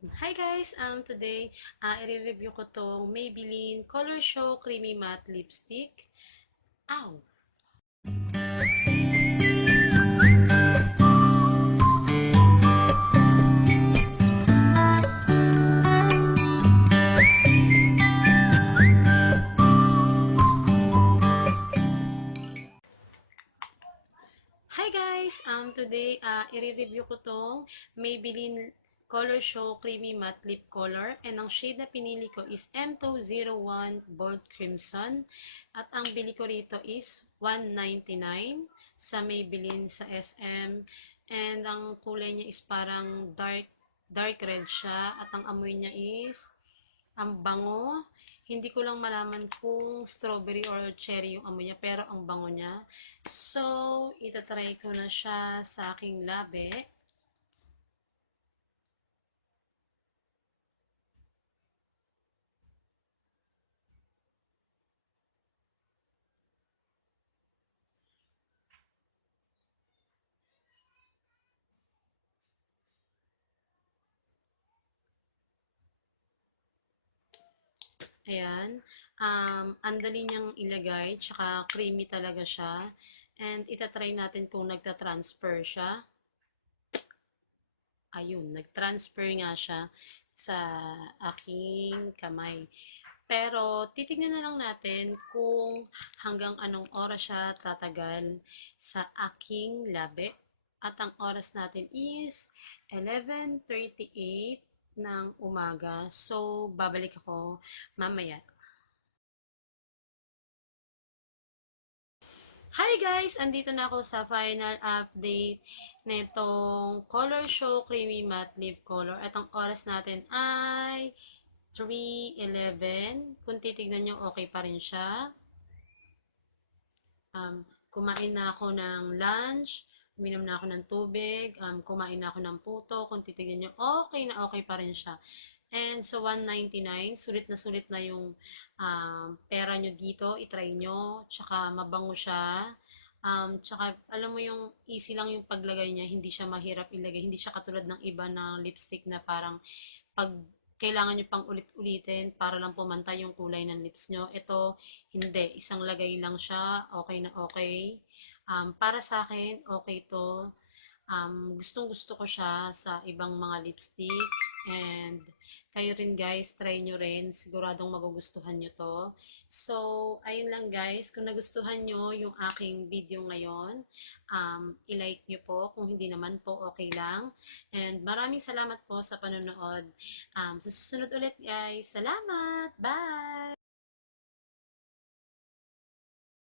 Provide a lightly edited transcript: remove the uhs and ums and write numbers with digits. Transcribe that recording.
Hi guys, today i-review ko tong Maybelline Color Show Creamy Matte Lipstick. Ow! Hi guys, today i-review ko tong Maybelline Color Show Creamy Matte Lip Color and ang shade na pinili ko is M201 Bold Crimson at ang bili ko rito is $199 sa Maybelline sa SM and ang kulay niya is parang dark red siya at ang amoy niya is ang bango. Hindi ko lang malaman kung strawberry or cherry yung amoy niya, pero ang bango niya. So, itatry ko na siya sa aking labi. Ayan. Ang dali niyang ilagay, tsaka creamy talaga siya. And itatry natin kung nagta-transfer siya. Ayun, nag-transfer nga siya sa aking kamay. Pero titignan na lang natin kung hanggang anong oras siya tatagal sa aking labi. At ang oras natin is 11:38 ng umaga. So, babalik ako mamaya. Hi guys! Andito na ako sa final update nitong Color Show Creamy Matte Lip Color. At ang oras natin ay 3:11. Kung titignan nyo, okay pa rin siya. Kumain na ako ng lunch, uminom na ako ng tubig, kumain na ako ng puto. Kung titignan nyo, okay na okay pa rin siya. And so, 199, sulit na yung pera nyo dito, itry nyo, tsaka mabango siya. Tsaka, alam mo yung easy lang yung paglagay niya, hindi siya mahirap ilagay, hindi siya katulad ng iba na lipstick na parang pag kailangan nyo pang ulit-ulitin para lang pumantay yung kulay ng lips nyo. Ito, hindi. Isang lagay lang siya. Okay na okay. Para sa akin, okay to. Gustong gusto ko siya sa ibang mga lipstick. And kayo rin guys, try nyo rin. Siguradong magugustuhan nyo to. So, ayun lang guys. Kung nagustuhan nyo yung aking video ngayon, i-like nyo po. Kung hindi naman po, okay lang. And maraming salamat po sa panonood. Sa susunod ulit guys. Salamat! Bye!